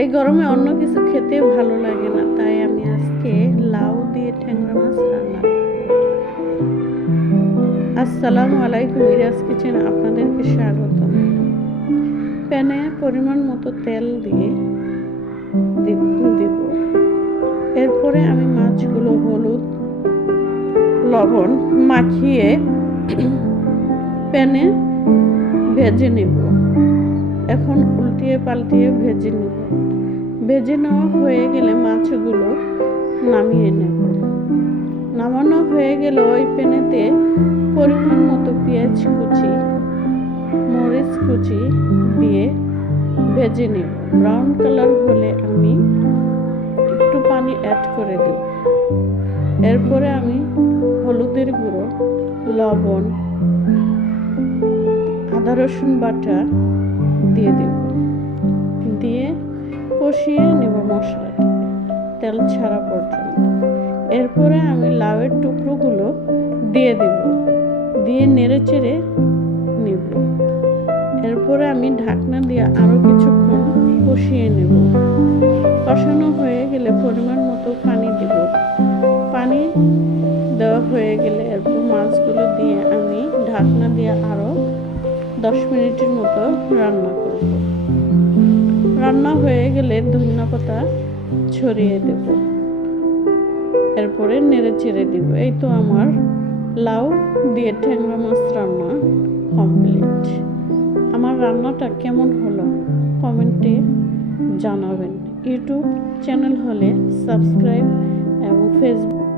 এই গরমে অন্য কিছু খেতে ভালো লাগে না, তাই আমি আজকে লাউ দিয়ে ট্যাংরা মাছ রান্না করব। আসসালামু আলাইকুম, ইরাজ কিচেন আপনাদেরকে স্বাগতম। প্যানে পরিমাণ মতো তেল দিয়ে দিব। এরপরে আমি মাছগুলো হলুদ লবণ মাখিয়ে প্যানে ভেজে নেব। এখন উল্টিয়ে পাল্টিয়ে ভেজে নেব। ভেজে নেওয়া হয়ে গেলে মাছগুলো নামিয়ে নেব। নামানো হয়ে গেলে ওই প্যানেতে পরিমাণ মতো পেঁয়াজ কুচি মরিচ কুচি দিয়ে ভেজে নেব। ব্রাউন কালার হলে আমি একটু পানি অ্যাড করে দেব। এরপরে আমি হলুদের গুঁড়ো, লবণ, আদা রসুন বাটা দিয়ে দেব। দিয়ে কষিয়ে নেব মশলাটা তেল ছাড়া পর্যন্ত। এরপরে আমি লাউয়ের টুকরোগুলো দিয়ে দেব, দিয়ে নেড়ে চেড়ে নেব। এরপরে আমি ঢাকনা দিয়ে আরও কিছুক্ষণ কষিয়ে নেব। কষানো হয়ে গেলে পরিমাণ মতো পানি দেব। পানি দেওয়া হয়ে গেলে এরপর মাছগুলো দিয়ে আমি ঢাকনা দিয়ে আরও 10 মিনিটের মতো রান্না করব। রান্না হয়ে গেলে ধনিয়া ছড়িয়ে দেব। এরপরে নেড়ে চেড়ে দিব। এই তো আমার লাউ দিয়ে ট্যাংরা মাছ রান্না কমপ্লিট। আমার রান্নাটা কেমন হলো কমেন্টে জানাবেন। ইউটিউব চ্যানেল হলে সাবস্ক্রাইব এবং ফেসবুক